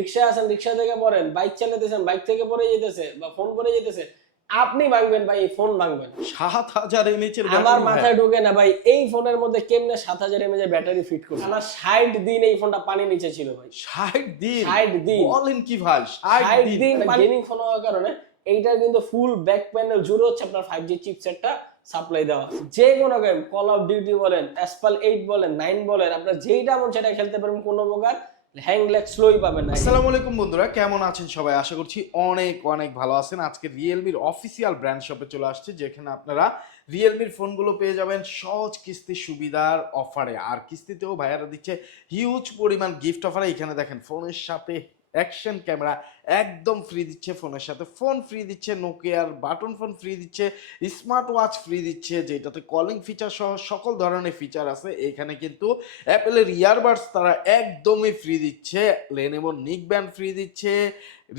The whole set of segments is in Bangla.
রিক্সা আছেন, রিক্সা থেকে পড়েন, বাইক চালাতেছেন, বাইক থেকে পড়ে যেতেছে বা ফোন পড়ে যেতেছে, আপনি ভাঙবেন ভাই, এই ফোন ভাঙবেন। ৭,০০০ এমএএইচ এর আমার ব্যাটারি। মাথায় ঢোকে না ভাই, এই ফোনের মধ্যে কেমনে ৭,০০০ এমএএইচ এর ব্যাটারি ফিট করছে। আমার ৬০ দিন এই ফোনটা পানির নিচে ছিল ভাই। ৬০ দিন? ৬০ দিন বলেন কি ভাই, ৬০ দিন দিন? গেমিং ফোন হওয়ার কারণে এইটার কিন্তু ফুল ব্যাক প্যানেল জুড়ে হচ্ছে আপনার 5G চিপসেটটা সাপ্লাই দেওয়া আছে। যে কোনো গেম, কল অফ ডিউটি বলেন, অ্যাসপাল 8 বলেন, 9 বলেন, আপনার যেইটা মন সেটা খেলতে পারবেন, কোনো প্রকার হ্যাং ল্যাগ স্লোই পাবেন না। আসসালামু আলাইকুম বন্ধুরা, কেমন আছেন সবাই? আশা করছি অনেক অনেক ভালো আছেন। আজকে রিয়েলমির অফিসিয়াল ব্র্যান্ড শপে চলে আসছে, যেখানে আপনারা রিয়েলমির ফোনগুলো পেয়ে যাবেন সহজ কিস্তি সুবিধার অফারে। আর কিস্তিতেও ভাইয়ারা দিচ্ছে হিউজ পরিমাণ গিফট অফারে। এখানে দেখেন ফোনের সাথে অ্যাকশন ক্যামেরা একদম ফ্রি দিচ্ছে, ফোনের সাথে ফোন ফ্রি দিচ্ছে, নোকিয়ার বাটন ফোন ফ্রি দিচ্ছে, স্মার্ট ওয়াচ ফ্রি দিচ্ছে, যেটাতে কলিং ফিচার সহ সকল ধরনের ফিচার আছে। এখানে কিন্তু অ্যাপেলের ইয়ারবাডস তারা একদমই ফ্রি দিচ্ছে, লেনোভোর নিক ব্যান্ড ফ্রি দিচ্ছে,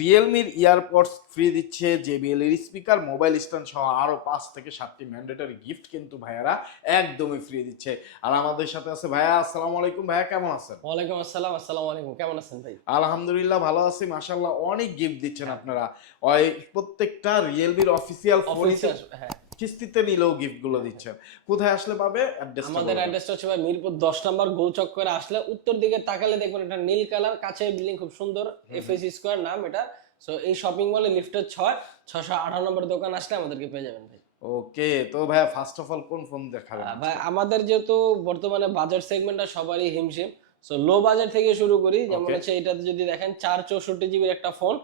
রিয়েলমির ইয়ারপডস ফ্রি দিচ্ছে, জেবিএল এর স্পিকার, মোবাইল স্ট্যান্ড সহ আরো 5 থেকে 7টি ম্যান্ডেটরি গিফট কিন্তু ভাইয়ারা একদমই ফ্রি দিচ্ছে। আর আমাদের সাথে আছে ভাইয়া। আসসালামু আলাইকুম ভাইয়া, কেমন আছেন? ওয়ালাইকুম আসসালাম। আসসালামু আলাইকুম, কেমন আছেন ভাই? আলহামদুলিল্লাহ ভালো আছি, মাশাআল্লাহ। অনেক গিফট দিচ্ছেন আপনারা। ওই প্রত্যেকটা রিয়েলমির অফিসিয়াল ফোনে হ্যাঁ, কিস্তিতে নিলেও গিফট গুলো দিচ্ছেন। কোথায় আসলে পাবে? আমাদের অ্যাড্রেসটা হচ্ছে ভাই মিরপুর 10 নম্বর গোলচক করে আসলে উত্তর দিকে তাকালে দেখবেন একটা নীল কালার কাছে বিল্ডিং, খুব সুন্দর, এফএসি স্কয়ার নাম এটা। সো এই শপিং মলে লিফটের 618 নম্বর দোকান আসলে আমাদেরকে পেয়ে যাবেন ভাই। ওকে, তো ভাইয়া ফার্স্ট অফ অল কোন ফোন দেখাবেন? ভাই আমাদের যেহেতু বর্তমানে বাজার সেগমেন্টটা সবারই হিমশিম, সো লো বাজার থেকে শুরু করি। যেমন হচ্ছে এটাতে যদি দেখেন 464 জিবির একটা ফোন,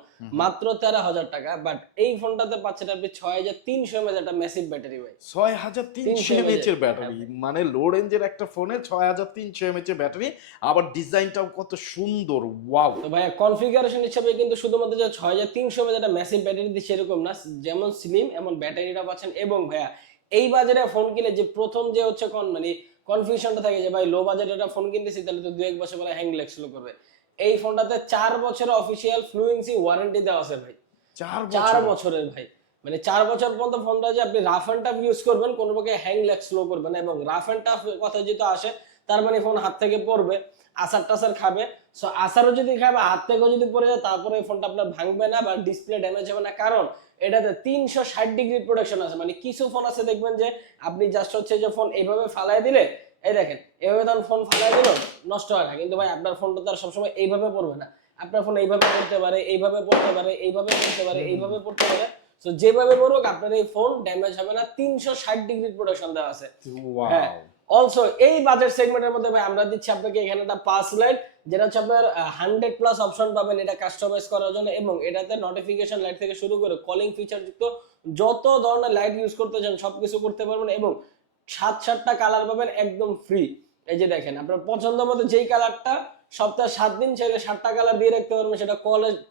মাত্র 13,000 টাকা। বাট এই ফোনটাতে পাচ্ছেন আপনি 6300 এমএএইচ একটা মেসিভ ব্যাটারি ভাই। 6300 এমএএইচ এর ব্যাটারি, মানে লো রেঞ্জের একটা ফোনে 6300 এমএএইচ এর ব্যাটারি, আবার ডিজাইনটাও কত সুন্দর, ওয়াও। তো ভাইয়া কনফিগারেশন হিসেবে কিন্তু শুধুমাত্র যে 6300 এমএএইচ একটা মেসিভ ব্যাটারি দিচ্ছে এরকম না, যেমন স্লিম এমন ব্যাটারিটা পাচ্ছেন। এবং ভাইয়া এই বাজারে ফোন কিনে যে প্রথম যে হচ্ছে মানে কনফিউশনটা থাকে যে ভাই লো বাজেটে একটা ফোন কিনতেছি, তাহলে তো 2-1 বছর পরে হ্যাং ল্যাগ স্লো করবে। এই ফোনটাতে 4 বছরের অফিসিয়াল ফ্লুয়েন্সি ওয়ারেন্টি দেওয়া আছে ভাই। 4 বছরের ভাই, মানে 4 বছর পর্যন্ত ফোনটা যে আপনি রাফ এন্ড টাফ ইউজ করবেন, কোনো প্রকার হ্যাং ল্যাগ স্লো করবে না। এবং রাফ এন্ড টাফ কথা যেহেতু আসে, তার মানে ফোন হাত থেকে পড়বে, আসার টাসার খাবে। সো আসারও যদি খাবে, হাত থেকেও যদি পড়ে যায়, তারপরে এই ফোনটা আপনার ভাঙবে না বা ডিসপ্লে ড্যামেজ হবে না। কারণ এটাতে 360 ডিগ্রি প্রোটেকশন আছে। মানে কিছু ফোন আছে দেখবেন যে আপনি জাস্ট হচ্ছে যে ফোন এইভাবে ফালাই দিলে, এই দেখেন এইভাবে তখন ফোন ফালাই দিল, নষ্ট হয় না। কিন্তু ভাই আপনার ফোনটা তো আর সবসময় এইভাবে পড়বে না। আপনার ফোন এইভাবে পড়তে পারে, এইভাবে পড়তে পারে, এইভাবে পড়তে পারে, এইভাবে পড়তে পারে। সো যেভাবে পড়ুক আপনার এই ফোন ড্যামেজ হবে না। 360 ডিগ্রি প্রোটেকশন দেওয়া আছে। হ্যাঁ, অলসো এই বাজেট সেগমেন্টের মধ্যে ভাই আমরা দিচ্ছি আপনাকে এখানে একটা পাস লাইট, যেটা হচ্ছে আপনার 100+ অপশন পাবেন এটা কাস্টমাইজ করার জন্য। এবং এটাতে নোটিফিকেশন লাইট থেকে শুরু করে কলিং ফিচার যুক্ত যত ধরনের লাইট ইউজ করতে চান সবকিছু করতে পারবেন। এবং 7টা কালার পাবেন একদম ফ্রি। এই যে দেখেন আপনার পছন্দ মতো যেই কালারটা, সপ্তাহে 7 দিন চাইলে 7টা কালার দিয়ে রাখতে পারবেন। সেটা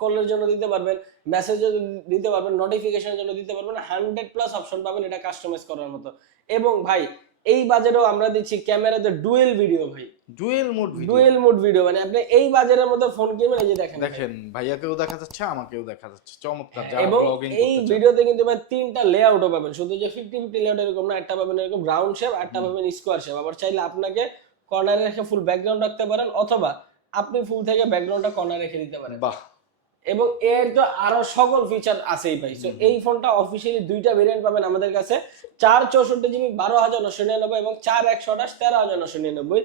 কলের জন্য দিতে পারবেন, মেসেজের জন্য দিতে পারবেন, নোটিফিকেশনের জন্য দিতে পারবেন। 100+ অপশন পাবেন এটা কাস্টমাইজ করার মতো। এবং ভাই এই বাজারেও আমরা দিচ্ছি ক্যামেরাতে ডুয়েল ভিডিও ভাই, ডুয়েল মোড ভিডিও। মানে আপনি এই বাজারের মধ্যে ফোন কিনবেন, এই যে দেখেন ভাইয়াকেও দেখা যাচ্ছে, আমাকেও দেখা যাচ্ছে, চমৎকার। যারা এবং ব্লগিং এই করতে চান, ভিডিওতে কিন্তু ভাই 3টা লেআউটও পাবেন, শুধু যে 50-50 লেআউট এরকম না। একটা পাবেন এরকম রাউন্ড শেপ, একটা পাবেন স্কোয়ার শেপ। আবার চাইলে আপনাকে কর্নারে রেখে ফুল ব্যাকগ্রাউন্ড রাখতে পারেন, অথবা আপনি ফুল থেকে ব্যাকগ্রাউন্ডটা কর্নারে রেখে দিতে পারেন। বাহ। এবং এর তো আরো সকল ফিচার আছেই ভাই। সো এই ফোনটা অফিশিয়ালি 2টা ভেরিয়েন্ট পাবেন আমাদের কাছে, 464 জিবি 12,999 এবং 4128 13,999।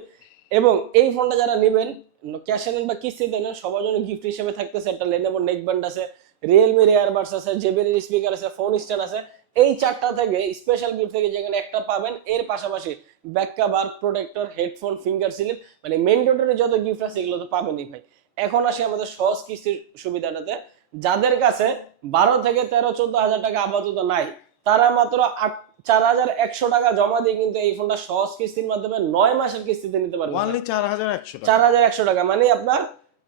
এবং এই ফোনটা যারা নেবেন, ক্যাশ নেন বা কিস্তিতে নেন, সবার জন্য গিফট হিসেবে থাকতেছে একটা লেনোভো নেক ব্যান্ড আছে, রিয়েলমি এয়ারবাডস আছে, জেবিএল এর স্পিকার আছে, ফোন স্ট্যান্ড আছে। এই 4টা থেকে স্পেশাল গিফট থেকে যেখানে একটা পাবেন, এর পাশাপাশি back cover, protector, headphone, finger slip, মানে ম্যান্ডেটরি যত গিফট আছে এগুলো তো পাবেনই ভাই। এখন আসি আমাদের সহজ কিস্তির সুবিধাটাতে। যাদের কাছে 12 থেকে 13-14 হাজার টাকা আপাতত নাই, তারা মাত্র 4,100 টাকা জমা দিয়ে কিন্তু এই ফোনটা সহজ কিস্তির মাধ্যমে 9 মাসের কিস্তিতে নিতে পারবেন। অনলি 4,100 টাকা। 4,100 টাকা, মানে আপনার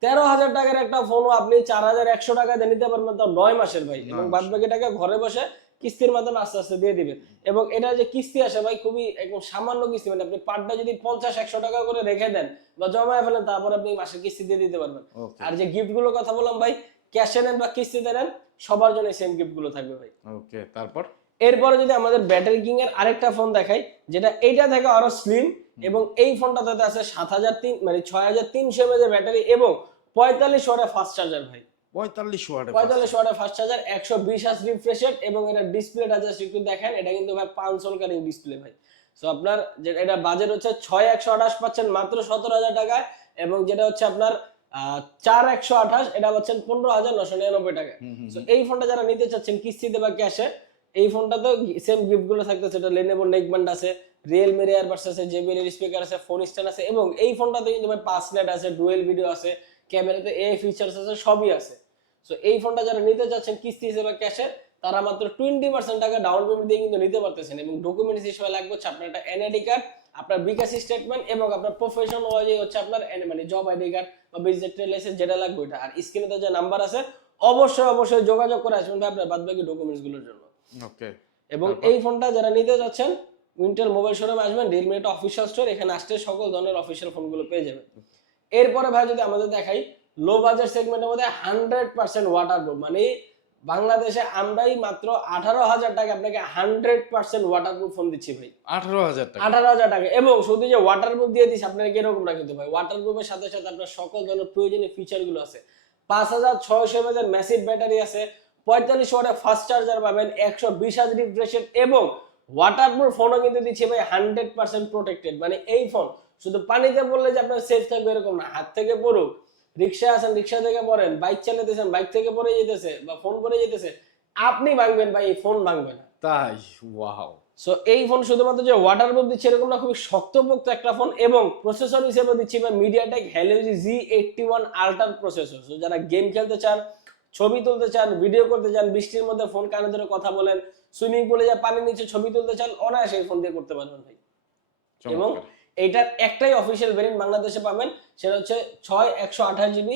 13,000 টাকার একটা ফোন আপনি 4,100 টাকা দিয়ে নিতে পারবেন, তো 9 মাসের ভাই। এবং বাদ বাকি টাকা ঘরে বসে কিস্তির মাধ্যমে আস্তে আস্তে দিয়ে দিবেন। এবং এটা যে কিস্তি আসে ভাই, খুবই একদম সামান্য কিস্তি। মানে আপনি পারটা যদি 50-100 টাকা করে রেখে দেন বা জমায় ফেলেন, তারপর আপনি মাসের কিস্তি দিয়ে দিতে পারবেন। আর যে গিফট গুলোর কথা বললাম ভাই, ক্যাশে নেন বা কিস্তিতে নেন, সবার জন্য সেম গিফট গুলো থাকবে ভাই। ওকে, তারপর এরপরে যদি আমাদের ব্যাটারি কিং এর আরেকটা ফোন দেখাই, যেটা এইটা থেকে আরো স্লিম। এবং এই ফোনটাতে আছে 7,300 মানে 6,300 এমএএইচ ব্যাটারি এবং 45 ওয়াটের ফাস্ট চার্জার ভাই, 45 ওয়াট 45 ওয়াটের fast charger, 120 hertz refresh rate, এবং এটা ডিসপ্লেটা জাস্ট একটু দেখেন, এটা কিন্তু ভাই 5 কারিং ডিসপ্লে ভাই। সো আপনার যে এটা বাজেট হচ্ছে 6128 পাচ্ছেন মাত্র 17000 টাকায়, এবং যেটা হচ্ছে আপনার 4128 এটা পাচ্ছেন 15999 টাকায়। সো এই ফোনটা যারা নিতে চাচ্ছেন কিস্তিতে বা ক্যাশে, এই ফোনটা তো সেম গিফট গুলো থাকতেছে, এটা Lenovo নেকব্যান্ড আছে, Realme এয়ারবাডস আছে, JBL এর স্পিকার আছে, ফোন স্ট্যান্ড আছে, এবং এই ফোনটাতে কিন্তু ভাই 5 নেট আছে, ডুয়েল ভিডিও আছে, ক্যামেরাতে AI ফিচারস আছে, সবই আছে। সো এই ফোনটা যারা নিতে চাচ্ছেন কিস্তি হিসেবে ক্যাশে, তারা মাত্র 20% টাকা ডাউন পেমেন্ট দিয়ে কিন্তু নিতে পারতেছেন, এবং ডকুমেন্টস হিসেবে লাগবে হচ্ছে আপনার একটা NID কার্ড, আপনার বিকাশ স্টেটমেন্ট, এবং আপনার প্রফেশন অনুযায়ী হচ্ছে আপনার মানে জব আইডি কার্ড বা বিজনেস ট্রেড লাইসেন্স যেটা লাগবে ওটা। আর স্ক্রিনে যে নাম্বার আছে অবশ্যই যোগাযোগ করে আসবেন ভাই আপনার বাদবাকি ডকুমেন্টস গুলোর জন্য। ওকে। এবং এই ফোনটা যারা নিতে যাচ্ছেন উইন্টার মোবাইল শোরুমে আসবেন, Realme একটা অফিশিয়াল স্টোর, এখানে আসতে সকল ধরনের অফিশিয়াল ফোনগুলো পেয়ে যাবেন। এরপরে ভাই যদি আমাদের দেখাই লো বাজেট সেগমেন্টের মধ্যে 100% ওয়াটারপ্রুফ, মানে বাংলাদেশে আমরাই মাত্র 18000 টাকা আপনাকে 100% ওয়াটারপ্রুফ ফোন দিচ্ছি ভাই। 18000 টাকা, 18000 টাকা, এবং শুধু যে ওয়াটারপ্রুফ দিয়ে দিচ্ছি আপনাকে এরকম না কিন্তু ভাই, ওয়াটারপ্রুফের সাথে সাথে আপনার সকল ধরনের প্রয়োজনীয় ফিচার গুলো আছে। 5600 mAh এর ম্যাসিভ ব্যাটারি আছে, 45 ওয়াটের ফাস্ট চার্জার পাবেন, 120 হার্জ রিফ্রেশ রেট, এবং ওয়াটারপ্রুফ ফোনও কিন্তু দিচ্ছে ভাই 100% প্রোটেক্টেড। মানে এই ফোন শুধু পানিতে পড়লে যে আপনার সেফ থাকবে এরকম না, হাত থেকে পড়ুক, রিক্সায় আছেন রিক্সা থেকে পড়েন, বাইক চালাতেছেন বাইক থেকে পড়ে যেতেছে বা ফোন পড়ে যেতেছে, আপনি ভাঙবেন ভাই, এই ফোন ভাঙবে না। তাই? ওয়াও। সো এই ফোন শুধুমাত্র যে ওয়াটারপ্রুফ দিচ্ছে এরকম না, খুবই শক্তপোক্ত একটা ফোন, এবং প্রসেসর হিসেবে দিচ্ছি ভাই MediaTek Helio G81 ultra processor. So যারা গেম খেলতে চান, ছবি তুলতে চান, ভিডিও করতে চান, বৃষ্টির মধ্যে ফোন কানে ধরে কথা বলেন, সুইমিং পুলে যা পানির নিচে ছবি তুলতে চান, অনায়াসে এই ফোন দিয়ে করতে পারবেন ভাই। এবং এইটার একটাই অফিশিয়াল ভেরিয়েন্ট বাংলাদেশে পাবেন, সেটা হচ্ছে 6128GB,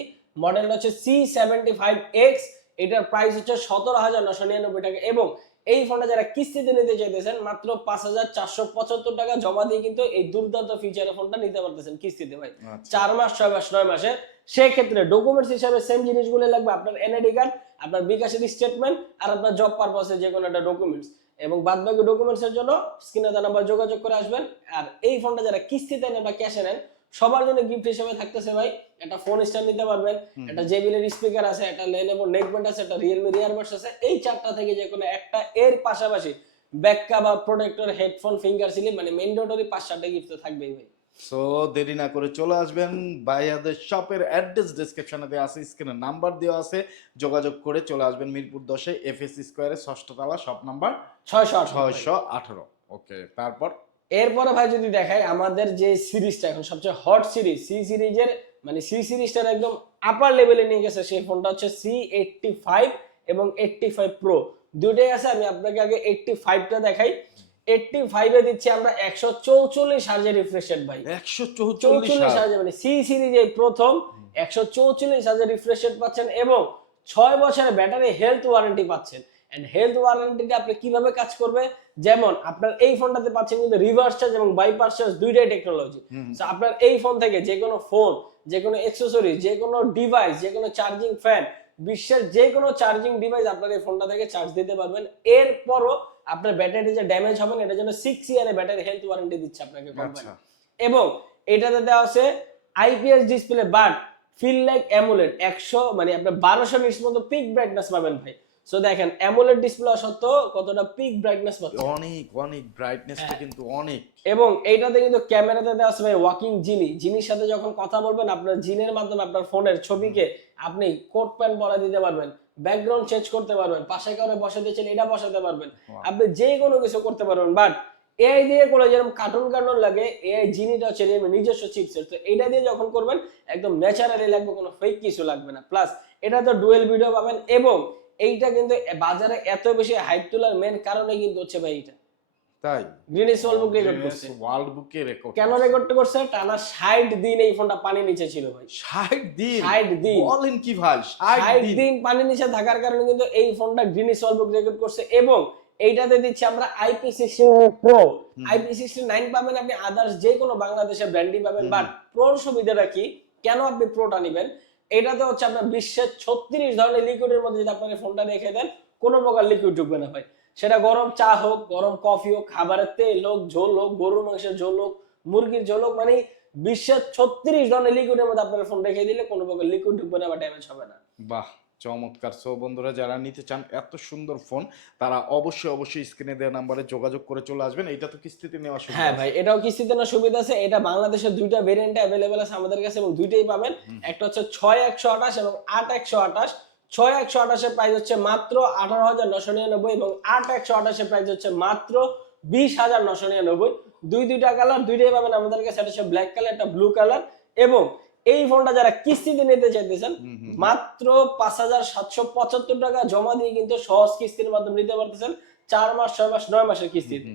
মডেলটা হচ্ছে C75X, এটার প্রাইস হচ্ছে 17999 টাকা। এবং এই ফোনটা যারা কিস্তিতে নিতে চাইতেছেন মাত্র 5475 টাকা জমা দিয়ে কিন্তু এই দুর্দান্ত ফিচারের ফোনটা নিতে পারতেছেন কিস্তিতে ভাই। 4 মাস 6 মাস 9 মাসে। সেক্ষেত্রে ডকুমেন্টস হিসাবে সেম জিনিসগুলো লাগবে, আপনার NID কার্ড, আপনার বিকাশের স্টেটমেন্ট, আর আপনার জব পারপাসে যে কোনো একটা ডকুমেন্টস, এবং বাদবাকি ডকুমেন্টস এর জন্য স্ক্রিনে দেওয়া নাম্বার যোগাযোগ করে আসবেন। আর এই ফোনটা যারা কিস্তিতে নেন বা ক্যাশে নেন, সবার জন্য গিফট হিসেবে থাকতেছে ভাই একটা ফোন স্ট্যান্ড নিতে পারবেন, একটা JBL এর স্পিকার আছে, একটা Lenovo নেকব্যান্ড আছে, একটা Realme এয়ারবাডস আছে, এই চারটা থেকে যে কোনো একটা, এর পাশাপাশি ব্যাকআপ বা প্রোটেক্টর, হেডফোন, ফিঙ্গার সিলিপ, মানে ম্যান্ডেটরি 5-7টা গিফট তো থাকবেই ভাই। সো দেরি না করে চলে আসবেন ভাইয়াদের শপের অ্যাড্রেস ডেসক্রিপশনে দেওয়া আছে, স্ক্রিনে নাম্বার দেওয়া আছে, যোগাযোগ করে চলে আসবেন মিরপুর 10 FS স্কয়ারে 6ষ্ঠ তলা, শপ নাম্বার 618। ওকে, তারপর এরপরে ভাই যদি দেখাই আমাদের যে সিরিজটা এখন সবচেয়ে হট সিরিজ, সি সিরিজের মানে সি সিরিজটার একদম আপার লেভেলে নিয়ে গেছে সেই ফোনটা হচ্ছে C85 এবং 85 Pro, দুটোই আছে। আমি আপনাকে আগে 85টা দেখাই। 85 এ দিচ্ছি আমরা 144 হার্জের রিফ্রেশ রেট ভাই, 144 হার্জ, মানে সি সিরিজে প্রথম 144 হার্জের রিফ্রেশ রেট পাচ্ছেন, এবং 6 বছরের ব্যাটারি হেলথ ওয়ারেন্টি পাচ্ছেন। এন্ড হেলথ ওয়ারেন্টিটা আপনি কিভাবে কাজ করবে, যেমন আপনার এই ফোনটাতে পাচ্ছেন কিন্তু রিভার্স চার্জ এবং বাইপাস চার্জ দুইটাই টেকনোলজি। সো আপনার এই ফোন থেকে যে কোনো ফোন, যে কোনো অ্যাকসেসরি, যে কোনো ডিভাইস, যে কোনো চার্জিং ফ্যান, বিশ্বের যে কোনো চার্জিং ডিভাইস আপনার এই ফোনটা থেকে চার্জ দিতে পারবেন। এরপরও আপনার ব্যাটারি যে ড্যামেজ হবে না, এটার জন্য 6 ইয়ারের ব্যাটারি হেলথ ওয়ারেন্টি দিচ্ছে আপনাকে কোম্পানি। এবং এটাতে দেওয়া আছে IPS display, but feel like AMOLED 100, মানে আপনার 1200 নিটস মতো পিক ব্রাইটনেস পাবেন ভাই। সো দেখেন অ্যামোলেড ডিসপ্লে সত্ত্বেও কতটা পিক ব্রাইটনেস পাচ্ছেন, অনেক ব্রাইটনেসটা কিন্তু অনেক। এবং এইটাতে কিন্তু ক্যামেরাতে দেওয়া আছে ভাই ওয়াকিং জিনি, জিনির সাথে যখন কথা বলবেন আপনার জিনের মাধ্যমে আপনার ফোনের ছবিকে আপনি কোট প্যান্ট পরা দিতে পারবেন, ব্যাকগ্রাউন্ড চেঞ্জ করতে পারবেন, পাশে কাউরে বসাতে চাইলে এটা বসাতে পারবেন, আপনি যে কোনো কিছু করতে পারবেন। বাট AI দিয়ে করে যেরকম কার্টুন লাগে, AI জিনিটা হচ্ছে নিজস্ব চিপসেট, তো এটা দিয়ে যখন করবেন একদম ন্যাচারালি লাগবে, কোনো ফেক কিছু লাগবে না। প্লাস এটা তো ডুয়েল ভিডিও পাবেন, এবং এইটা কিন্তু বাজারে এত বেশি হাইপ তোলার মেন কারণে কিন্তু হচ্ছে ভাই এটা তাই গিনেস ওয়ার্ল্ড বুক রেকর্ড করছে। ওয়ার্ল্ড বুকে রেকর্ড কেন রেকর্ড করছে? টানা 60 দিন এই ফোনটা পানির নিচে ছিল ভাই। 60 দিন? 60 দিন বলেন কি ভাই, 60 দিন পানির নিচে থাকার কারণে কিন্তু এই ফোনটা গিনেস ওয়ার্ল্ড বুক রেকর্ড করছে। এবং এইটাতে দিচ্ছি আমরা IP69 Pro, IP69 পাবেন আপনি আদার্স যে কোনো বাংলাদেশের ব্র্যান্ডই পাবেন, বাট প্রোর সুবিধাটা কি, কেন আপনি প্রোটা নেবেন, এটাতে হচ্ছে আপনার বিশ্বের 36 ধরনের লিকুইডের মধ্যে যদি আপনার ফোনটা রেখে দেন কোনো প্রকার লিকুইড ঢুকবে না ভাই। সেটা গরম চা হোক, গরম কফি হোক, খাবারের তেল হোক, ঝোল হোক, গরুর মাংসের ঝোল হোক, মুরগির ঝোল হোক, মানে বিশ্বের 36 ধরনের লিকুইডের মধ্যে আপনার ফোন রেখে দিলে কোনো প্রকার লিকুইড ঢুকবে না বা ড্যামেজ হবে না। বাহ, চমৎকার। সো বন্ধুরা, যারা নিতে চান এত সুন্দর ফোন, তারা অবশ্যই স্ক্রিনে দেওয়া নাম্বারে যোগাযোগ করে চলে আসবেন। এটা তো কিস্তিতে নেওয়া সুবিধা হ্যাঁ আছে? ভাই, এটাও কিস্তিতে নেওয়ার সুবিধা আছে। এটা বাংলাদেশের দুইটা ভেরিয়েন্টে অ্যাভেলেবেল আছে আমাদের কাছে এবং দুইটাই পাবেন। একটা হচ্ছে 6128 এবং 8128। 6128 এর প্রাইস হচ্ছে মাত্র 18,999 এবং 8128 এর প্রাইস হচ্ছে মাত্র 20,999। দুইটা কালার, দুইটাই পাবেন আমাদের কাছে। এটা হচ্ছে ব্ল্যাক কালার, একটা ব্লু কালার। এবং এই ফোনটা যারা কিস্তিতে নিতে চাইতেছেন, মাত্র 5,775 টাকা জমা দিয়ে কিন্তু সহজ কিস্তির মাধ্যমে নিতে পারতেছেন 4 মাস, 6 মাস, 9 মাসের কিস্তিতে।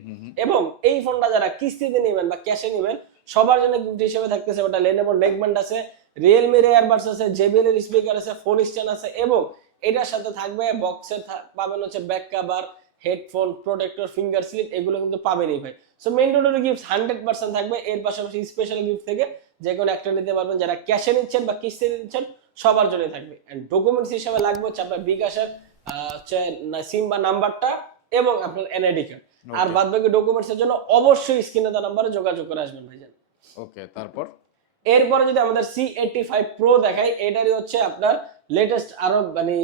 এবং এই ফোনটা যারা কিস্তিতে নেবেন বা ক্যাশে নেবেন, সবার জন্য গিফট হিসেবে থাকতেছে ওটা Lenovo নেকব্যান্ড আছে, Realme এর এয়ারবাডস আছে, JBL এর স্পিকার আছে, ফোন স্ট্যান্ড আছে এবং এটার সাথে থাকবে বক্সে পাবেন হচ্ছে back cover, headphone protector, finger slip, এগুলো কিন্তু পাবেনই ভাই। সো মেইন টোটাল গিফট 100% থাকবে। এর পাশাপাশি স্পেশাল গিফট থেকে যে কোনো একটা নিতে পারবেন। যারা ক্যাশে নিচ্ছেন বা কিস্তিতে নিচ্ছেন সবার জন্য থাকবে। এন্ড ডকুমেন্টস হিসেবে লাগবে হচ্ছে আপনার বিকাশের সিম বা নাম্বারটা এবং আপনার এনআইডি কার্ড। আর বাদ বাকি ডকুমেন্টস এর জন্য অবশ্যই স্ক্রিনে দেওয়া নাম্বারে যোগাযোগ করে আসবেন ভাইজান। ওকে, তারপর এরপরে যদি আমাদের C85 Pro দেখাই, এটারই হচ্ছে আপনার লেটেস্ট আরো মানে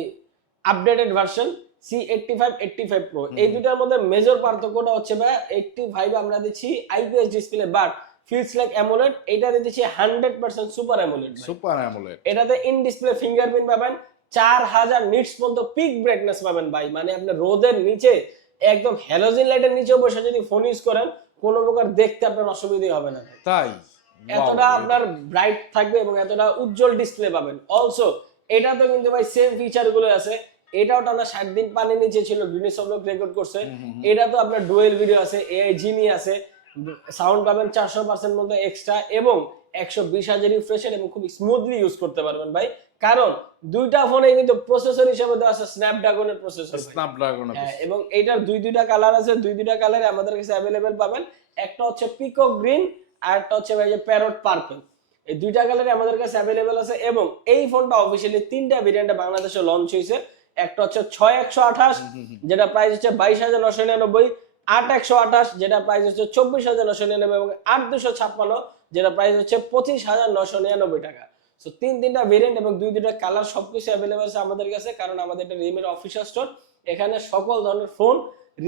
আপডেটেড ভার্সন C85 Pro। এই দুটার মধ্যে মেজর পার্থক্যটা হচ্ছে ভাই 85 আমরা দিচ্ছি IPS display but feels like AMOLED, এটাতে দিচ্ছি 100% সুপার অ্যামোলেড। সুপার অ্যামোলেড, এটাতে ইন ডিসপ্লে ফিঙ্গারপ্রিন্ট পাবেন, 4000 নিটস পর্যন্ত পিক ব্রাইটনেস পাবেন ভাই। মানে আপনি রোদের নিচে একদম হ্যালোজেন লাইটের নিচে বসে যদি ফোন ইউজ করেন কোনো প্রকার দেখতে আপনার অসুবিধা হবে না ভাই। তাই এতটা আপনার ব্রাইট থাকবে এবং এতটা উজ্জ্বল ডিসপ্লে পাবেন। অলসো এটাতে কিন্তু ভাই সেম ফিচার গুলো আছে। এটাও টানা 60 দিন পানির নিচে ছিল, গিনেস ওয়ার্ল্ড রেকর্ড করছে। এটা তো আপনার ডুয়েল ভিডিও আছে, এআই জিনি আছে, সাউন্ড পাবেন 400% মতো এক্সট্রা এবং 120,000 রিফ্রেশ রেট এবং খুব স্মুথলি ইউজ করতে পারবেন ভাই। কারণ দুইটা ফোনে কিন্তু প্রসেসর হিসেবে দেওয়া আছে স্ন্যাপড্রাগনের প্রসেসর। স্ন্যাপড্রাগন, হ্যাঁ, এবং এটার দুইটা কালার আছে, দুইটা কালারে আমাদের কাছে अवेलेबल পাবেন। একটা হচ্ছে পিকক গ্রিন আর একটা হচ্ছে ভাই যে প্যারট পার্পল। এই দুইটা কালারে আমাদের কাছে अवेलेबल আছে এবং এই ফোনটা অফিশিয়ালি তিনটা ভেরিয়েন্টে বাংলাদেশে লঞ্চ হয়েছে। একটা হচ্ছে 6128 যেটা প্রাইস হচ্ছে 22,999, 8128 যেটা প্রাইস হচ্ছে 24,999 এবং 8256 যেটা প্রাইস হচ্ছে 25,999 টাকা। সো তিনটা ভেরিয়েন্ট এবং দুইটা কালার সবকিছু अवेलेबल আছে আমাদের কাছে, কারণ আমাদের এটা Realme এর অফিশিয়াল স্টোর। এখানে সকল ধরনের ফোন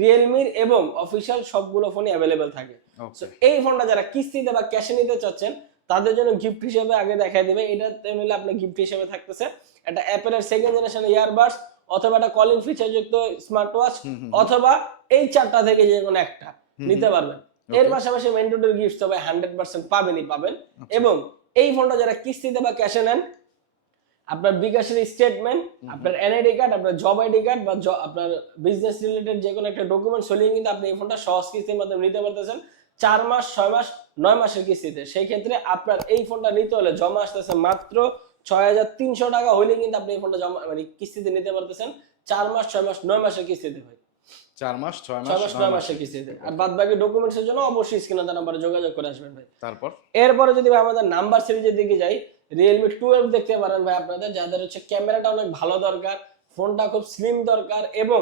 Realme এবং অফিশিয়াল সবগুলো ফোনই अवेलेबल থাকে। সো এই ফোনটা যারা কিস্তিতে বা ক্যাশে নিতে চাচ্ছেন তাদের জন্য গিফট হিসেবে আগে দেখাই দেবে। এটাতে নিলে আপনার গিফট হিসেবে থাকতেছে একটা অ্যাপেলের সেকেন্ড জেনারেশন ইয়ারবাডস অথবা একটা কলিং ফিচার যুক্ত স্মার্ট ওয়াচ অথবা এই চারটা থেকে যে কোনো একটা নিতে পারবেন। এর পাশাপাশি মেন্টরের গিফট তবে 100% পাবেনই পাবেন। এবং এই ফোনটা যারা কিস্তিতে বা ক্যাশে নেন, আপনার বিকাশের স্টেটমেন্ট, আপনার এনআইডি কার্ড, আপনার জব আইডি কার্ড বা আপনার বিজনেস রিলেটেড যে কোনো একটা ডকুমেন্ট হলেই কিন্তু আপনি এই ফোনটা সহজ কিস্তির মাধ্যমে নিতে পারতেছেন 4 মাস, 6 মাস, 9 মাসের কিস্তিতে। সেই ক্ষেত্রে আপনার এই ফোনটা নিতে হলে জমা আসতেছে মাত্র 6,300 টাকা হলে কিন্তু আপনি এই ফোনটা জমা মানে কিস্তিতে নিতে পারতেছেন 4 মাস, 6 মাস, 9 মাসের কিস্তিতে ভাই। 4 মাস, 6 6 মাস, মাস, 9 মাসের কিস্তিতে। আর বাদ বাকি ডকুমেন্টস এর জন্য অবশ্যই স্ক্রিনে দেওয়া নম্বরে যোগাযোগ করে আসবেন ভাই। তারপর এরপরে যদি ভাই আমাদের নাম্বার সিরিজের দিকে যাই, Realme 12 দেখতে পারেন ভাই আপনাদের, যাদের হচ্ছে ক্যামেরাটা অনেক ভালো দরকার, ফোনটা খুব স্লিম দরকার এবং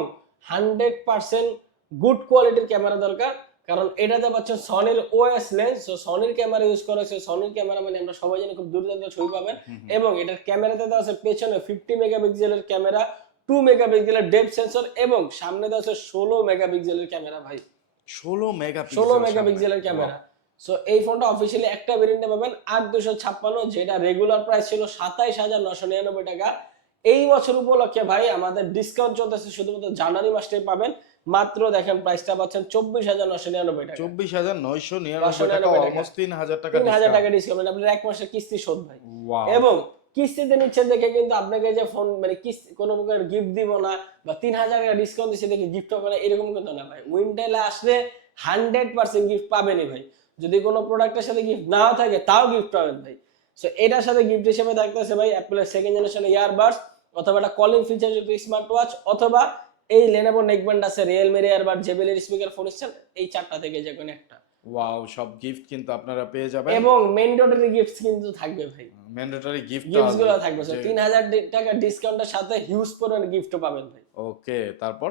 100% গুড কোয়ালিটির ক্যামেরা দরকার। কারণ এটাতে পাচ্ছেন সনির ওএস লেন্স। সো সনির ক্যামেরা ইউজ করা হয়েছে। সনির ক্যামেরা মানে আমরা সবাই জানি খুব দুর্দান্ত ছবি পাবেন। এবং এটার ক্যামেরাতে দেওয়া আছে পেছনে 50 মেগাপিক্সেলের ক্যামেরা, 2 মেগাপিক্সেলের ডেপথ সেন্সর এবং সামনে দেওয়া আছে 16 মেগাপিক্সেলের ক্যামেরা ভাই। 16 মেগাপিক্সেলের ক্যামেরা। সো এই ফোনটা অফিশিয়ালি একটা ভেরিয়েন্টে পাবেন 8256, যেটা রেগুলার প্রাইস ছিল 27,999 টাকা। এই বছর উপলক্ষে ভাই আমাদের ডিসকাউন্ট চলতেছে, শুধুমাত্র জানুয়ারি মাসটাই পাবেন। মাত্র দেখেন প্রাইসটা পাচ্ছেন 24,999 টাকা। 24,999 টাকা, অলমোস্ট 3,000 টাকা 3,000 টাকা ডিসকাউন্ট, আপনার এক মাসের কিস্তি শোধ ভাই। এবং কিস্তিতে নিচ্ছেন দেখে কিন্তু আপনাকে যে ফোন মানে কিস্তি কোনো প্রকার গিফট দিব না বা 3,000 টাকা ডিসকাউন্ট দিচ্ছে দেখে গিফট হবে না এরকম কিন্তু না ভাই। উইন্টেলে আসলে 100% গিফট পাবেনই ভাই। যদি কোনো প্রোডাক্টের সাথে গিফট নাও থাকে তাও গিফট পাবেন ভাই। সো এটার সাথে গিফট হিসেবে থাকতেছে ভাই অ্যাপলের সেকেন্ড জেনারেশন ইয়ারবাডস অথবা একটা কলিং ফিচার যুক্ত স্মার্ট ওয়াচ অথবা এই Lenovo নেকব্যান্ড আছে, Realme এর ইয়ারবাড, JBL এর স্পিকার, ফোন স্ট্যান্ড, এই চারটা থেকে যে কোনো একটা। ওয়াও, সব গিফট কিন্তু আপনারা পেয়ে যাবেন এবং ম্যান্ডেটরি গিফটস কিন্তু থাকবে ভাই। ম্যান্ডেটরি গিফটস গুলো থাকবে। 3,000 টাকা ডিসকাউন্টের সাথে হিউজ পরিমাণ গিফটও পাবেন ভাই। ওকে, তারপর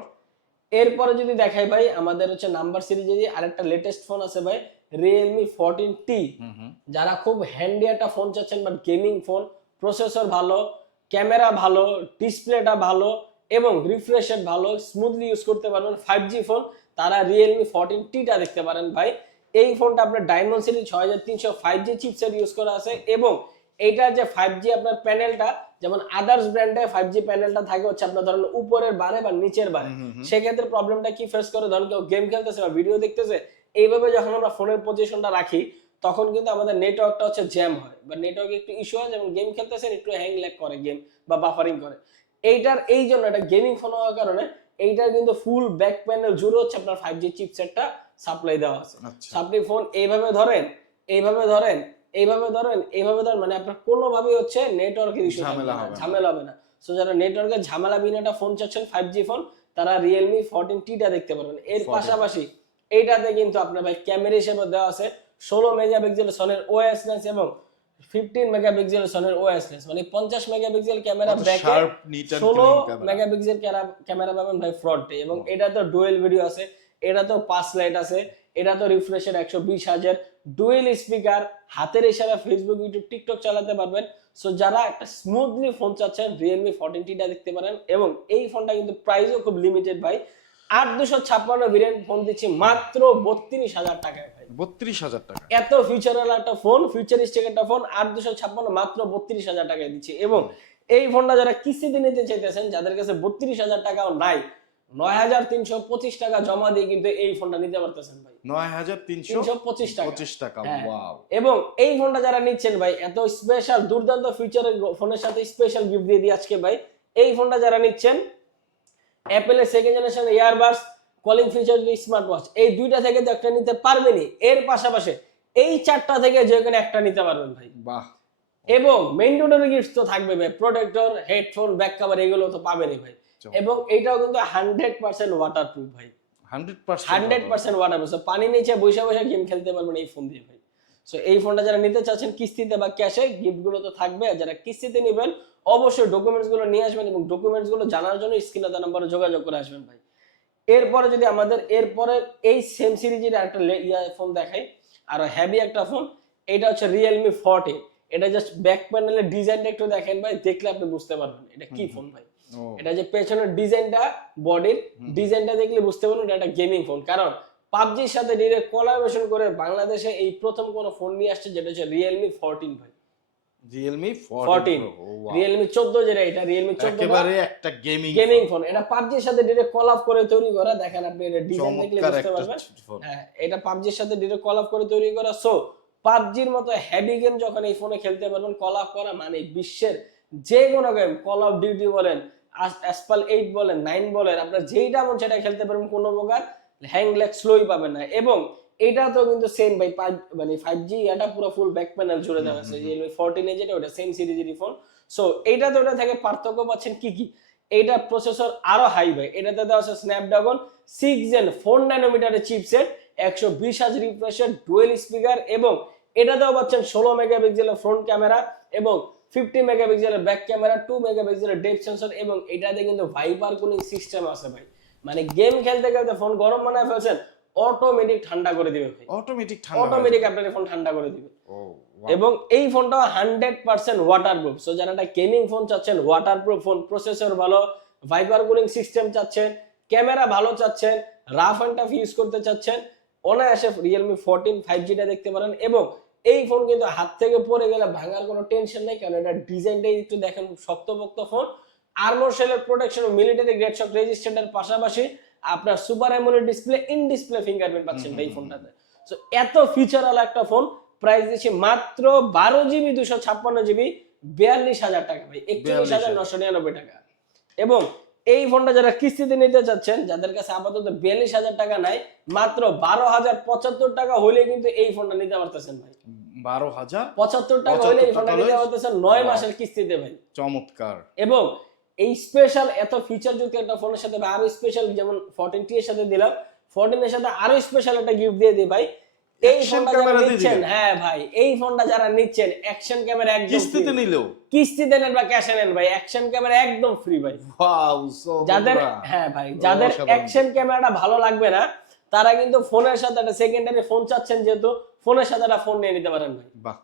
এরপরে যদি দেখাই ভাই আমাদের হচ্ছে নাম্বার সিরিজে আরেকটা লেটেস্ট ফোন আছে ভাই Realme 14T। যারা খুব হ্যান্ডি একটা ফোন চাচ্ছেন বাট গেমিং ফোন, প্রসেসর ভালো, ক্যামেরা ভালো, ডিসপ্লেটা ভালো এবং রিফ্রেশ রেট ভালো, স্মুথলি ইউজ করতে পারবেন 5G ফোন, তারা Realme 14T টা দেখতে পারেন ভাই। এই ফোনটা আপনার diamond series 6300 5G chipset use করা আছে এবং এইটার যে 5G আপনার প্যানেলটা, যেমন আদার্স ব্র্যান্ডে 5G প্যানেলটা থাকে হচ্ছে আপনার ধরেন উপরের বারে বা নিচের বারে, সেক্ষেত্রে প্রবলেমটা কি ফেস করে, ধরেন কেউ গেম খেলতেছে বা ভিডিও দেখতেছে, এইভাবে যখন আমরা ফোনের পজিশনটা রাখি তখন কিন্তু আমাদের নেটওয়ার্কটা হচ্ছে জ্যাম হয় বা নেটওয়ার্কে একটু ইস্যু হয়, যেমন গেম খেলতেছেন একটু হ্যাং ল্যাগ করে গেম বা বাফারিং করে। এইটার এই জন্য এটা গেমিং ফোন হওয়ার কারণে এইটার কিন্তু ফুল ব্যাক প্যানেল জুড়ে হচ্ছে আপনার 5G চিপসেটটা সাপ্লাই দেওয়া আছে। আপনি ফোন এইভাবে ধরেন, এইভাবে ধরেন, এইভাবে ধরেন, এইভাবে ধরেন, মানে আপনার কোনোভাবেই হচ্ছে নেটওয়ার্কের ইস্যু ঝামেলা হবে না। সো যারা নেটওয়ার্কের ঝামেলা বিনাটা ফোন চাচ্ছেন 5G ফোন, তারা Realme 14T টা দেখতে পারবেন। এর পাশাপাশি এইটাতে কিন্তু আপনার ভাই ক্যামেরা হিসেবে দেওয়া আছে 16 মেগাপিক্সেল সনির OIS লেন্স এবং 15 মেগাপিক্সেল সনির OIS লেন্স, মানে 50 মেগাপিক্সেল ক্যামেরা ব্যাকে, 16 মেগাপিক্সেল ক্যামেরা পাবেন ভাই ফ্রন্টে, এবং এটা তো ডুয়েল ভিডিও আছে, এটা তো পাস লাইট আছে, এটা তো রিফ্রেশ রেট 120,000, ডুয়েল স্পিকার, হাতের ইশারা ফেসবুক, ইউটিউব, টিকটক চালাতে পারবেন। সো যারা একটা স্মুথলি ফোন চাচ্ছেন Realme 14T টা দেখতে পারেন এবং এই ফোনটা কিন্তু প্রাইসও খুব লিমিটেড ভাই। 8256 ভেরিয়েন্ট ফোন দিচ্ছি মাত্র 32,000 টাকায় ভাই। 32,000 টাকা, এত ফিচারাল একটা ফোন, ফিউচারিস্টিক একটা ফোন 8256 মাত্র 32,000 টাকায় দিচ্ছি। এবং এই ফোনটা যারা কিস্তিতে নিতে চাইতেছেন, যাদের কাছে 32,000 টাকাও নাই, 9,325 টাকা জমা দিয়ে কিন্তু এই ফোনটা নিতে পারতেছেন ভাই। 9,325 টাকা। ওয়াও। এবং এই ফোনটা যারা নিচ্ছেন ভাই, এত স্পেশাল দুর্দান্ত ফিচারের ফোনের সাথে স্পেশাল গিফট দিয়ে দিই আজকে ভাই। এই ফোনটা যারা নিচ্ছেন, অ্যাপেলের second generation earbuds, calling feature, smart watch, এই দুইটা থেকে তো একটা নিতে পারবেনই, এর পাশাপাশি এই চারটা থেকে যে কোনো একটা নিতে পারবেন ভাই। বাহ। এবং ম্যান্ডেটরি গিফট তো থাকবে ভাই, প্রোটেক্টর, হেডফোন, ব্যাক কভার, এগুলো তো পাবেনই ভাই। এবং এইটাও কিন্তু 100% ওয়াটারপ্রুফ ভাই, 100% ওয়াটারপ্রুফ। পানি নিচে বসে বসে গেম খেলতে পারবেন এই ফোন দিয়ে ভাই। সো এই ফোনটা যারা নিতে চাচ্ছেন কিস্তিতে বা ক্যাশে, গিফট গুলো তো থাকবে। আর যারা কিস্তিতে নেবেন অবশ্যই ডকুমেন্টস গুলো নিয়ে আসবেন এবং ডকুমেন্টস গুলো জানার জন্য স্ক্রিনে দেওয়া নম্বরে যোগাযোগ করে আসবেন ভাই। এরপরে যদি আমাদের এরপরে এই সেম সিরিজের একটা ফোন দেখাই, আর হেভি একটা ফোন, এটা হচ্ছে Realme 40। এটা জাস্ট ব্যাক প্যানেলের ডিজাইনটা একটু দেখেন ভাই, দেখলে আপনি বুঝতে পারবেন এটা কি ফোন ভাই। এটা যে পেছনের ডিজাইনটা, বডির ডিজাইনটা দেখলে বুঝতে পারবেন এটা একটা গেমিং ফোন। কারণ পাবজির সাথে ডিরেক্ট কোলাবোরেশন করে বাংলাদেশে এই প্রথম কোন ফোন নিয়ে আসছে, যেটা হচ্ছে Realme 14 ভাই। Realme 14, Realme 14 যেটা, এটা Realme 14 একেবারে একটা গেমিং ফোন। এটা পাবজির সাথে ডিরেক্ট কলাব করে তৈরি করা, দেখেন আপনি এটা ডিজাইন দেখলে বুঝতে পারবেন। হ্যাঁ, এটা পাবজির সাথে ডিরেক্ট কলাব করে তৈরি করা। সো পাবজির মতো হেভি গেম যখন এই ফোনে খেলতে পারবেন, কলাব করা মানে বিশ্বের যে কোনো গেম, কল অফ ডিউটি বলেন, অ্যাসপাল 8 বলেন, 9 বলেন, আপনার যেইটা মন সেটা খেলতে পারবেন, কোনো প্রকার হ্যাং ল্যাগ স্লোই পাবেন না। এবং এটা তো কিন্তু সেম ভাই, মানে 5G এটা পুরো ফুল ব্যাক প্যানেল জুড়ে দেওয়া আছে। Realme 14 যেটা, ওটা সেম সিরিজেরই ফোন। সো এইটা তো ওটা থেকে পার্থক্য পাচ্ছেন কি কি, এইটা প্রসেসর আরো হাই ভাই, এটাতে দেওয়া আছে স্ন্যাপড্রাগন 6 Gen 4 ন্যানোমিটারের চিপসেট, 120,000 রিফ্রেশের ডুয়েল স্পিকার, এবং এটাতেও পাচ্ছেন 16 মেগাপিক্সেলের ফ্রন্ট ক্যামেরা এবং 50 মেগাপিক্সেলের ব্যাক ক্যামেরা, 2 মেগাপিক্সেলের ডেপথ সেন্সর, এবং এটাতে কিন্তু ভাইপার কুলিং সিস্টেম আছে ভাই। মানে গেম খেলতে খেলতে ফোন গরম বানায় ফেলছেন, অটোমেটিক ঠান্ডা করে দিবে ভাই, অটোমেটিক আপনার ফোন ঠান্ডা করে দিবে। এবং এই ফোনটা 100% ওয়াটারপ্রুফ। সো যারা একটা গেমিং ফোন চাচ্ছেন, ওয়াটারপ্রুফ ফোন, প্রসেসর ভালো, ভাইপার কুলিং সিস্টেম চাচ্ছেন, ক্যামেরা ভালো চাচ্ছেন, রাফ এন্ড টাফ ইউজ করতে চাচ্ছেন, অনায়াসে Realme 14 5G টা দেখতে পারেন। এবং এই ফোন কিন্তু হাত থেকে পড়ে গেলে ভাঙার কোনো টেনশন নেই, কারণ এটা ডিজাইনটাই একটু দেখেন শক্তপোক্ত ফোন। আর্মর শেলের প্রোটেকশন ও মিলিটারি গ্রেড শক রেজিস্ট্যান্টের পাশাপাশি আপনার super AMOLED display, in display fingerprint পাচ্ছেন এই ফোনটাতে। সো এত ফিচারাল একটা ফোন, প্রাইস দিচ্ছি মাত্র 12GB 256GB 42,000 টাকা ভাই, 41,999 টাকা। এবং এই ফোনটা যারা কিস্তিতে নিতে চাচ্ছেন, যাদের কাছে আপাতত 42,000 টাকা নাই, মাত্র 12,075 টাকা হলে কিন্তু এই ফোনটা নিতে পারতেছেন ভাই। 12,075 টাকা হলে এই ফোনটা নিতে পারতেছেন 9 মাসের কিস্তিতে ভাই। চমৎকার। এবং এই স্পেশাল এত ফিচার যুক্ত একটা ফোনের সাথে আরো স্পেশাল, যেমন 14T এর সাথে দিলাম, 14 এর সাথে আরো স্পেশাল একটা গিফট দিয়ে দিই ভাই। এই ফোনটা যারা নিচ্ছেন, হ্যাঁ ভাই, এই ফোনটা যারা নিচ্ছেন, অ্যাকশন ক্যামেরা একদম কিস্তিতে নিলেও, কিস্তিতে নেন বা ক্যাশে নেন ভাই, অ্যাকশন ক্যামেরা একদম ফ্রি ভাই। ওয়াও। সো যাদের, হ্যাঁ ভাই, যাদের অ্যাকশন ক্যামেরাটা ভালো লাগবে না, তারা কিন্তু ফোনের সাথে একটা সেকেন্ডারি ফোন চাচ্ছেন, যেহেতু ফোনের সাথে একটা ফোন নিয়ে নিতে পারেন ভাই। বাহ,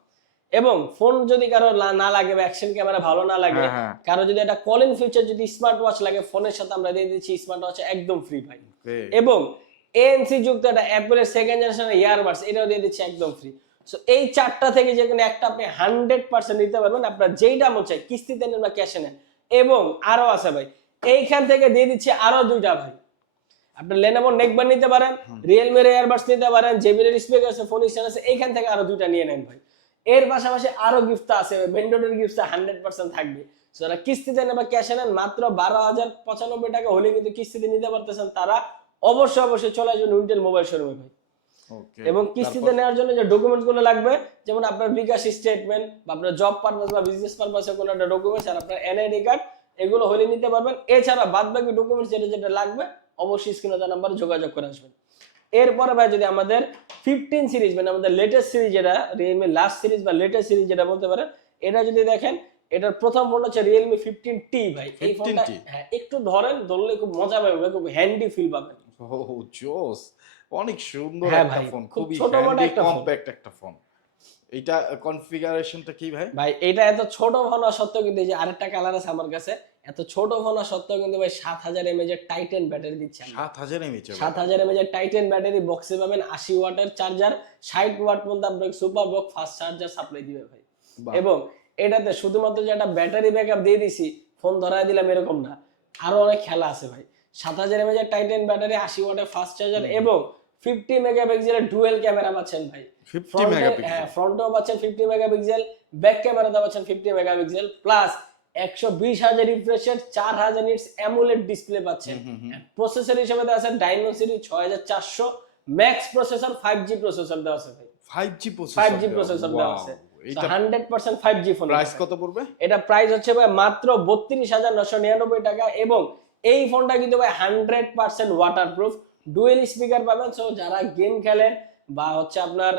এবং ফোন যদি কারো না লাগে বা অ্যাকশন ক্যামেরা ভালো না লাগে, হ্যাঁ, হ্যাঁ। কারো যদি একটা কলিং ফিচার যদি স্মার্ট ওয়াচ লাগে, ফোনের সাথে আমরা দিয়ে দিচ্ছি স্মার্ট ওয়াচ একদম ফ্রি ভাই। Okay. এবং এএনসি যুক্ত একটা অ্যাপলের সেকেন্ড জেনারেশনের ইয়ারবাডস, এটাও দিয়ে দিচ্ছি একদম ফ্রি। সো এই চারটা থেকে যে কোনো একটা আপনি 100% নিতে পারবেন, আপনার যেইটা মন চায়, কিস্তিতে নেন বা ক্যাশে নেন। এবং আরো আছে ভাই, এইখান থেকে দিয়ে দিচ্ছি আরো দুইটা ভাই। আপনি লেনোভো নেকব্যান্ড নিতে পারেন, রিয়েলমি এর ইয়ারবাডস নিতে পারেন, জেবিএল এর স্পিকার আছে, ফোন স্ট্যান্ড আছে, এইখান থেকে আরো দুইটা নিয়ে নেন ভাই। এর পাশাপাশি আরো গিফট আছে, ভেন্ডরের গিফট 100% থাকবে। সো যারা কিস্তিতে নেন বা ক্যাশে নেন, মাত্র 12,095 টাকা হলে কিন্তু কিস্তিতে নিতে পারতেছেন, তারা অবশ্যই চলে আসবেন উইন্টেল মোবাইল শোরুমে ভাই। Okay, এবং কিস্তিতে নেওয়ার জন্য যে ডকুমেন্টস গুলো লাগবে, যেমন আপনার বিকাশ স্টেটমেন্ট বা আপনার জব পারপাস বা বিজনেস পারপাসে কোনো একটা ডকুমেন্টস, আর আপনার এনআইডি কার্ড, এগুলো হলে নিতে পারবেন। এছাড়া বাদবাকি ডকুমেন্টস যেটা লাগবে, অবশ্যই স্ক্রিনে দেওয়া নাম্বারে যোগাযোগ করে আসবেন। এরপরে ভাই যদি আমাদের 15 সিরিজ, মানে আমাদের লেটেস্ট সিরিজ, যেটা রিয়েলমি লাস্ট সিরিজ বা লেটেস্ট সিরিজ যেটা বলতে পারেন, এটা যদি দেখেন, এটার প্রথম ফোন হচ্ছে রিয়েলমি 15T ভাই। এই ফোনটা 15T? হ্যাঁ, একটু ধরেন, ধরলে খুব মজা পাবেন, খুব হ্যান্ডি ফিল পাবেন। ও জোস, অনেক সুন্দর হ্যাঁ একটা ভাই, ফোন, খুব খুবই ছোট মোটো হ্যান্ডি একটা ফোন। কম্প্যাক্ট একটা ফোন। এটা কনফিগারেশনটা কি ভাই? ভাই এটা এত ছোট ফোন হওয়া সত্ত্বেও কিন্তু, এই যে আরেকটা কালার আছে আমার কাছে, এত ছোট ফোন হওয়া সত্ত্বেও কিন্তু ভাই 7000 mAh এর টাইটান ব্যাটারি দিচ্ছে। 7000 এমএইচ? 7000 mAh এর টাইটান ব্যাটারি, বক্সে পাবেন 80 ওয়াটের চার্জার, 60 ওয়াট পর্যন্ত আপনাকে সুপার বক ফাস্ট চার্জার সাপ্লাই দিবে ভাই। এবং এটাতে শুধুমাত্র যে একটা ব্যাটারি ব্যাকআপ দিয়ে দিছি, ফোন ধরায় দিলাম, এরকম না, আরো অনেক খেলা আছে ভাই। 7000 mAh এর টাইটান ব্যাটারি, 80 ওয়াটের ফাস্ট চার্জার, এবং 50 মেগাপিক্সেলের ডুয়েল ক্যামেরা পাচ্ছেন ভাই। 50 মেগাপিক্সেল? হ্যাঁ, ফ্রন্টেও পাচ্ছেন 50 মেগাপিক্সেল, ব্যাক ক্যামেরাতে পাচ্ছেন 50 megapixel, plus 120,000 রিফ্রেশের 4000 nits AMOLED display পাচ্ছেন। প্রসেসর হিসেবে দেওয়া আছে Dimensity 6400 max processor, 5G processor দেওয়া আছে ভাই। 5G processor? 5G প্রসেসর দেওয়া আছে। এটা 100% 5G ফোন। প্রাইস কত পড়বে? এটা প্রাইস হচ্ছে ভাই মাত্র 32,999 টাকা। এবং এই ফোনটা কিন্তু ভাই 100% ওয়াটারপ্রুফ, ডুয়েল স্পিকার পাবেন। সো যারা গেম খেলেন বা হচ্ছে আপনার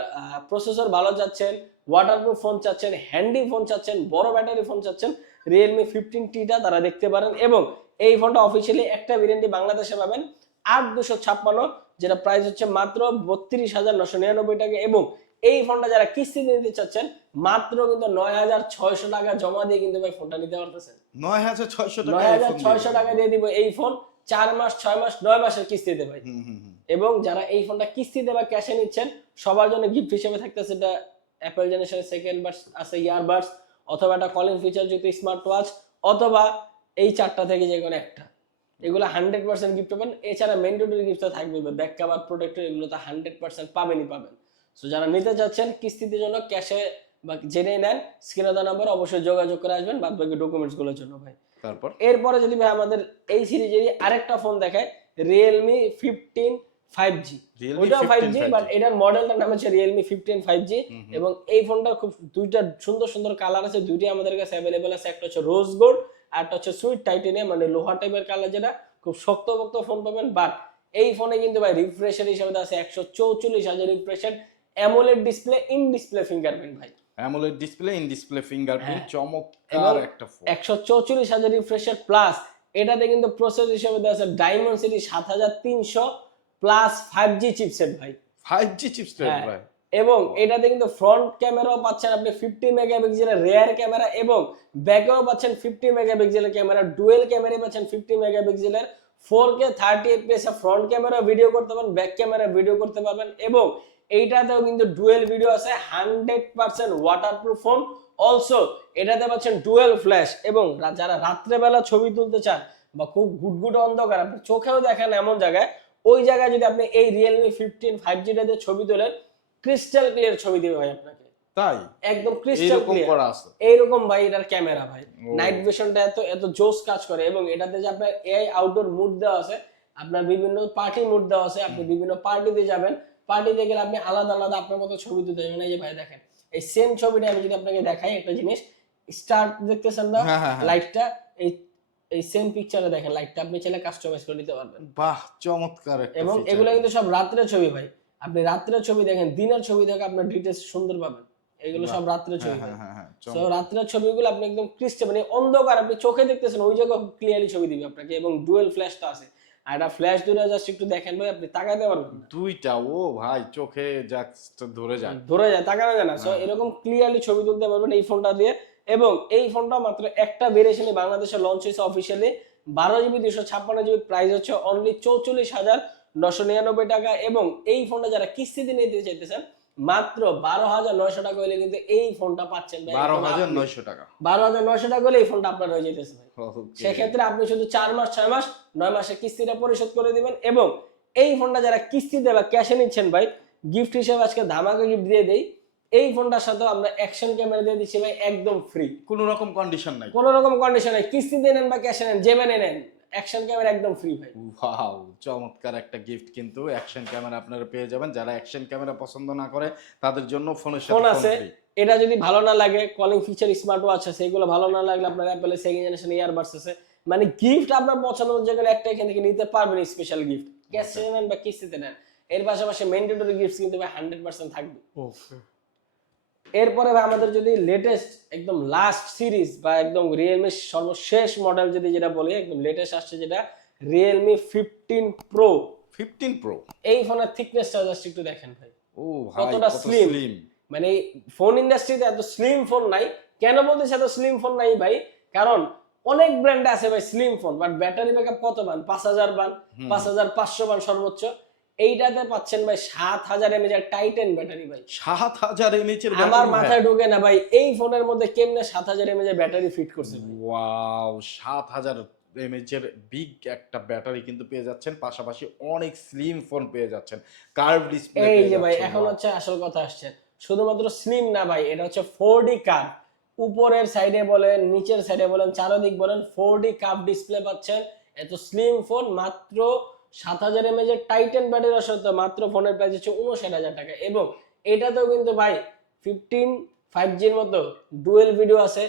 প্রসেসর ভালো চাচ্ছেন, ওয়াটারপ্রুফ ফোন চাচ্ছেন, হ্যান্ডি ফোন চাচ্ছেন, বড় ব্যাটারি ফোন চাচ্ছেন, রিয়েলমি 15T-টা তারা দেখতে পারেন। এবং এই ফোনটা অফিসিয়ালি একটা ভেরিয়েন্টই বাংলাদেশে পাবেন 8256, যেটা প্রাইস হচ্ছে মাত্র 32,999 টাকা। এবং এই ফোনটা যারা কিস্তিতে নিতে চাচ্ছেন, মাত্র কিন্তু 9,600 টাকা জমা দিয়ে কিন্তু ভাই ফোনটা নিতে পারতেছেন। 9600 টাকা? 9,600 টাকা দিয়ে দিব এই ফোন 4 মাস, 6 মাস, 9 মাসের কিস্তিতে ভাই। এবং যারা এই ফোনটা কিস্তিতে বা ক্যাশে নিচ্ছেন, সবার জন্য গিফট হিসেবে থাকতেছে এটা অ্যাপল জেনারেশনের সেকেন্ড বাডস আছে, ইয়ারবাডস, অথবা একটা কলিং ফিচার যুক্ত স্মার্ট ওয়াচ, অথবা এই চারটা থেকে যে কোনো একটা। এগুলো 100% গিফট পাবেন। এছাড়া ম্যান্ডেটরি গিফট থাকবে, ব্যাক কভার, প্রোটেক্টর, এগুলো তো 100% পাবেনই পাবেন। সো যারা নিতে চাচ্ছেন কিস্তির জন্য, ক্যাশে বা জেনে নেন, স্ক্রিনে দেওয়া নাম্বার অবশ্যই যোগাযোগ করে আসবেন বাদ বাকি ডকুমেন্টস গুলোর জন্য ভাই। তারপর এরপরে যদি ভাই আমাদের এই সিরিজেরই আরেকটা ফোন দেখায়, রিয়েলমি 15 5G। ওইটাও 5G, বাট এটার মডেলটার নাম হচ্ছে রিয়েলমি 15 5G। এবং এই ফোনটার খুব দুইটা সুন্দর কালার আছে, দুইটাই আমাদের কাছে অ্যাভেলেবেল আছে। একটা হচ্ছে রোজ গোল্ড, আর একটা হচ্ছে সুইট টাইটেনিয়াম, মানে লোহা টাইপের কালার, যেটা খুব শক্ত ফোন পাবেন। বাট এই ফোনে কিন্তু ভাই রিফ্রেশের হিসাবে আছে 144,000 রিফ্রেশের AMOLED display, in display fingerprint ভাই। AMOLED display, in display fingerprint, এবং চমৎকার একটা ফোন। 144,000 রিফ্রেশের প্লাস, এটাতে কিন্তু প্রসেসর হিসেবে দেওয়া আছে ডাইমেনসিটি 7300 প্লাস 5G চিপসেট ভাই। 5G চিপসেট ভাই। এবং এটাতে কিন্তু ফ্রন্ট ক্যামেরাও পাচ্ছেন আপনি 50 মেগাপিক্সেলের রেয়ার ক্যামেরা, এবং ব্যাকেও পাচ্ছেন 50 মেগাপিক্সেলের ক্যামেরা, ডুয়েল ক্যামেরা পাচ্ছেন 50 মেগাপিক্সেলের, 4K 30 fps এ ফ্রন্ট ক্যামেরা ভিডিও করতে পারবেন, ব্যাক ক্যামেরা ভিডিও করতে পারবেন। এবং এইটাতেও কিন্তু ডুয়েল ভিডিও আছে, 100% ওয়াটারপ্রুফ ফোন। অলসো এটাতে পাচ্ছেন ডুয়েল ফ্ল্যাশ। এবং যারা রাত্রেবেলা ছবি তুলতে চান বা খুব গুটগুট অন্ধকার, আপনি চোখেও দেখেন এমন জায়গায়, ওই জায়গায় যদি আপনি এই রিয়েলমি 15 5G-টাতে ছবি তোলেন, ক্রিস্টাল ক্লিয়ার ছবি দিবে ভাই আপনাকে। তাই একদম ক্রিস্টাল ক্লিয়ার করা আছে এইরকম ভাই এটার ক্যামেরা ভাই। নাইট ভিশনটা এত জোস কাজ করে। এবং এটাতে যে আপনার এআই আউটডোর মুড দেওয়া আছে, আপনার বিভিন্ন পার্টি মুড দেওয়া আছে, আপনি বিভিন্ন পার্টিতে যাবেন, পার্টিতে গেলে আপনি আলাদা আপনার মতো ছবি তুলতে যাবেন। এই যে ভাই দেখেন, এই সেম ছবিটা আমি যদি আপনাকে দেখাই, একটা জিনিস, স্টার্ট দেখতেছেন না লাইটটা, এই সেম পিকচারে দেখেন লাইটটা আপনি চাইলে কাস্টমাইজ করে নিতে পারবেন। বাহ, চমৎকার একটা এবং ফিচার। এগুলো কিন্তু সব রাত্রের ছবি ভাই। আপনি রাত্রের ছবি দেখেন, দিনের ছবি দেখে আপনার ডিটেইলস সুন্দর পাবেন। এগুলো সব রাত্রের ছবি। সো রাত্রের ছবিগুলো আপনি একদম ক্রিস্টাল, মানে অন্ধকার, আপনি চোখে দেখতেছেন ওই জায়গা ক্লিয়ারলি ছবি দিবে আপনাকে। এবং ডুয়েল ফ্ল্যাশটা আছে, আর এটা ফ্ল্যাশ দূরে জাস্ট একটু দেখেন ভাই, আপনি তাকাতে পারবেন না। দুইটা, ও ভাই চোখে জাস্ট ধরে যায়। ধরে যায়, তাকানো যায় না। সো হ্যাঁ। এরকম ক্লিয়ারলি ছবি তুলতে পারবেন এই ফোনটা দিয়ে। এবং এই ফোনটা মাত্র একটা ভেরিয়েশনে বাংলাদেশে লঞ্চ হয়েছে অফিসিয়ালি। 12GB 256GB, প্রাইস হচ্ছে অনলি 44,999 টাকা। এবং এই ফোনটা যারা কিস্তিতে নিতে চাইতেছেন মাত্র 12,900 টাকা হলে কিন্তু এই ফোনটা পাচ্ছেন ভাই। 12,900 টাকা। 12,900 টাকা হলে এই ফোনটা আপনার হয়ে যেতেছে ভাই। Okay. সেক্ষেত্রে আপনি শুধু 4 মাস 6 মাস 9 মাসের কিস্তিটা পরিশোধ করে দিবেন। এবং এই ফোনটা যারা কিস্তিতে বা ক্যাশে নিচ্ছেন ভাই, গিফট হিসেবে আজকে ধামাকা গিফট দিয়ে দেই। এই ফোনটার সাথে আমরা অ্যাকশন ক্যামেরা দিয়ে দিচ্ছি ভাই, একদম ফ্রি। কোনো রকম কন্ডিশন নাই। কোনো রকম কন্ডিশন নাই, কিস্তিতে নেন বা ক্যাশে নেন, যেভাবে নেন অ্যাকশন ক্যামেরা একদম ফ্রি ভাই। ওয়াও, চমৎকার একটা গিফট কিন্তু। অ্যাকশন ক্যামেরা আপনারা পেয়ে যাবেন। যারা অ্যাকশন ক্যামেরা পছন্দ না করে তাদের জন্য ফোনের সাথে ফোন ফোন আছে, ফ্রি। এটা যদি ভালো না লাগে, কলিং ফিচার স্মার্ট ওয়াচ আছে, এগুলো ভালো না লাগলে আপনার অ্যাপেলের সেকেন্ড জেনারেশন ইয়ারবাডস আছে। মানে গিফট আপনার পছন্দ যেগুলো একটা এখান থেকে নিতে পারবেন, স্পেশাল গিফট ক্যাশে নেন বা কিস্তিতে নেন। এর পাশাপাশি ম্যান্ডেটরি গিফট কিন্তু ভাই 100% থাকবে। ওকে। এরপরে ভাই আমাদের যদি লেটেস্ট একদম লাস্ট সিরিজ বা একদম রিয়েলমি সর্বশেষ মডেল যদি যেটা বলি, একদম লেটেস্ট আসছে যেটা রিয়েলমি 15 প্রো। 15 প্রো। এই ফোনের থিকনেসটা জাস্ট একটু দেখেন ভাই, ও ভাই কতটা কত স্লিম। স্লিম। মানে ফোন ইন্ডাস্ট্রিতে এত স্লিম ফোন নাই। কেন বলতেছি এত স্লিম ফোন নাই ভাই? কারণ অনেক ব্র্যান্ডে আছে ভাই slim phone, but battery backup কত বান? 5,000 বান, 5,500 বান সর্বোচ্চ। এইটাতে পাচ্ছেন ভাই 7,000 mAh এর টাইটান ব্যাটারি ভাই। 7,000 mAh এর আমার মাথায় ঢোকে না ভাই, এই ফোনের মধ্যে কেমনে 7,000 mAh এর ব্যাটারি ফিট করছে ভাই। ওয়াও, 7,000 mAh এর বিগ একটা ব্যাটারি কিন্তু পেয়ে যাচ্ছেন। পাশাপাশি অনেক স্লিম ফোন পেয়ে যাচ্ছেন। কার্ভ ডিসপ্লে এই পেয়ে যে ভাই যাচ্ছেন। এখন হচ্ছে আসল কথা আসছে, শুধুমাত্র স্লিম না ভাই, এটা হচ্ছে 4D কার্ভ। উপরের সাইডে বলেন, নিচের সাইডে বলেন, চারদিক বলেন 4D কার্ভ ডিসপ্লে পাচ্ছেন। এত স্লিম ফোন মাত্র 7,000 mAh এর টাইটান ব্যাটারির সাথে মাত্র ফোনের প্রাইস হচ্ছে 59,000 টাকা। এবং এটাতেও কিন্তু ভাই 15 5G এর মতো ডুয়েল ভিডিও আছে,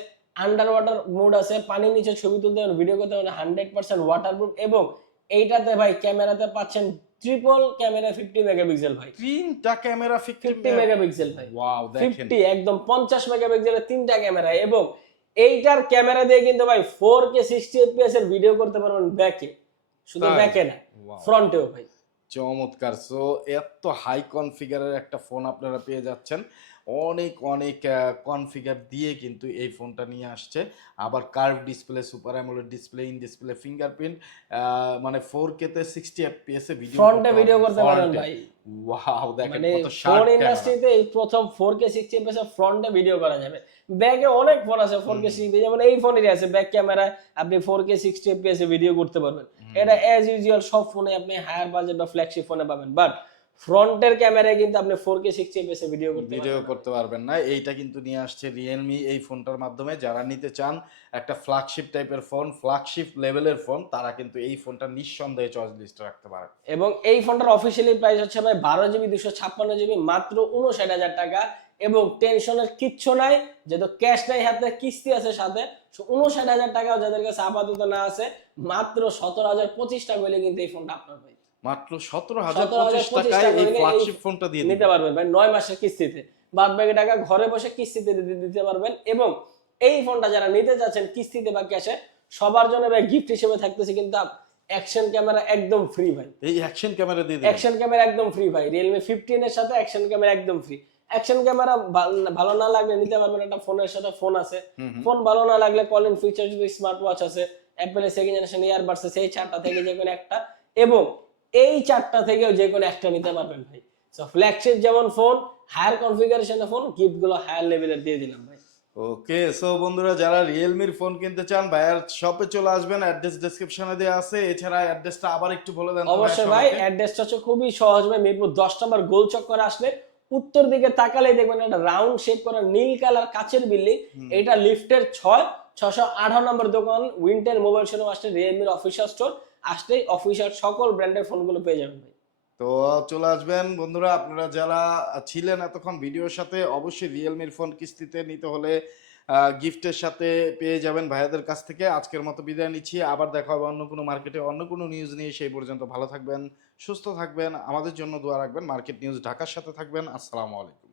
আন্ডার ওয়াটার মোড আছে, পানির নিচে ছবি তুলতে পারেন, ভিডিও করতে পারেন, 100% ওয়াটারপ্রুফ। এবং এইটাতে ভাই ক্যামেরাতে পাচ্ছেন ট্রিপল ক্যামেরা 50 মেগাপিক্সেল ভাই। তিনটা ক্যামেরা 50 মেগাপিক্সেল ভাই। ওয়াও দেখেন 50 একদম 50 মেগাপিক্সেলের তিনটা ক্যামেরা। এবং এইটার ক্যামেরা দিয়ে কিন্তু ভাই 4K 60 fps এর ভিডিও করতে পারবেন ব্যাকে, শুধু তাই? ব্যাকে না Wow. ফ্রন্টেও ভাই। চমৎকার। সো এত হাই কনফিগারের একটা ফোন আপনারা পেয়ে যাচ্ছেন। অনেক অনেক কনফিগার দিয়ে কিন্তু এই ফোনটা নিয়ে আসছে। আবার curve display, super AMOLED display, in display fingerprint, মানে 4K তে 60 fps এ ভিডিও ফ্রন্টে ভিডিও করতে পারেন ভাই। ওয়াও দেখেন মানে কত ফোন শার্প ক্যামেরা। ইন্ডাস্ট্রিতে এই প্রথম 4K 60 fps এর ফ্রন্টে ভিডিও করা যাবে। ব্যাকে অনেক ফোন আছে 4K 60, যেমন এই ফোনেরই আছে ব্যাক ক্যামেরা, আপনি 4K 60 fps এ ভিডিও করতে পারবেন। এটা অ্যাজ ইউজুয়াল সব ফোনে আপনি হায়ার বাজেট বা ফ্ল্যাগশিপ ফোনে পাবেন, বাট ফ্রন্টের ক্যামেরায় কিন্তু আপনি 4K 60 fps এ ভিডিও করতে ভিডিও পারবেন। করতে পারবেন না। এইটা কিন্তু নিয়ে আসছে রিয়েলমি এই ফোনটার মাধ্যমে। যারা নিতে চান একটা ফ্ল্যাগশিপ টাইপের ফোন, ফ্ল্যাগশিপ লেভেলের ফোন, তারা কিন্তু এই ফোনটা নিঃসন্দেহে চয়েস লিস্টে রাখতে পারে। এবং এই ফোনটার অফিসিয়ালি প্রাইস হচ্ছে ভাই 12GB 256GB, মাত্র 59,000 টাকা। এবং টেনশনের কিচ্ছু নাই, যেহেতু ক্যাশ নাই হাতে, কিস্তি আছে সাথে। 59,000 টাকাও যাদের কাছে আপাতত না আছে, মাত্র 17,025 টাকা হলে কিন্তু এই ফোনটা আপনার ভাই। মাত্র 17,025 17,025 টাকায় টাকা এই হলে ফ্ল্যাগশিপ ফোনটা দিয়ে নিতে দিবেন। পারবেন ভাই 9 মাসের কিস্তিতে। বাদ বাকি টাকা ঘরে বসে কিস্তিতে দিতে পারবেন। এবং এই ফোনটা যারা নিতে যাচ্ছেন কিস্তিতে বা ক্যাশে, সবার জন্য ভাই গিফট হিসেবে থাকতেছে কিন্তু অ্যাকশন ক্যামেরা একদম ফ্রি ভাই। এই অ্যাকশন ক্যামেরা দিয়ে দিবেন। অ্যাকশন ক্যামেরা একদম ফ্রি ভাই। Realme 15 এর সাথে অ্যাকশন ক্যামেরা একদম ফ্রি। অ্যাকশন ক্যামেরা ভালো না লাগলে নিতে পারবেন, একটা ফোনের সাথে ফোন আছে। ফোন ভালো না লাগলে কলিং ফিচার যদি স্মার্ট ওয়াচ আছে, অ্যাপেলের সেকেন্ড জেনারেশন ইয়ারবাডস আছে, এই চারটা থেকে যে কোনো একটা। এবং এই চারটা থেকেও যে কোনো একটা নিতে পারবেন ভাই। সো ফ্ল্যাগশিপ যেমন ফোন, হায়ার কনফিগারেশনের ফোন, গিফট গুলো হায়ার লেভেলের দিয়ে দিলাম ভাই। ওকে, সো বন্ধুরা যারা রিয়েলমির ফোন কিনতে চান ভাইয়ার শপে চলে আসবেন, অ্যাড্রেস ডেসক্রিপশনে দেওয়া আছে। এছাড়া অ্যাড্রেসটা আবার একটু বলে দেন তো অবশ্যই ভাই, সবাইকে। অ্যাড্রেসটা হচ্ছে খুবই সহজ ভাই। মিরপুর 10 নম্বর গোল চক্করে আসলে উত্তর দিকে তাকালেই দেখবেন একটা রাউন্ড শেপ করা নীল কালার কাচের বিল্ডিং। এটা লিফটের 628 নম্বর দোকান, উইন্টেল মোবাইল শোরুম। আসলে রিয়েলমির অফিসিয়াল স্টোর, আসলেই অফিসিয়াল সকল ব্র্যান্ডের ফোনগুলো পেয়ে যাবেন ভাই। তো চলে আসবেন বন্ধুরা। আপনারা যারা ছিলেন এতক্ষণ ভিডিওর সাথে, অবশ্যই রিয়েলমির ফোন কিস্তিতে নিতে হলে গিফটের সাথে পেয়ে যাবেন ভাইয়াদের কাছ থেকে। আজকের মতো বিদায় নিচ্ছি। আবার দেখা হবে অন্য কোনো মার্কেটে অন্য কোনো নিউজ নিয়ে। সেই পর্যন্ত ভালো থাকবেন, সুস্থ থাকবেন, আমাদের জন্য দোয়া রাখবেন। মার্কেট নিউজ ঢাকার সাথে থাকবেন। আসসালামু আলাইকুম।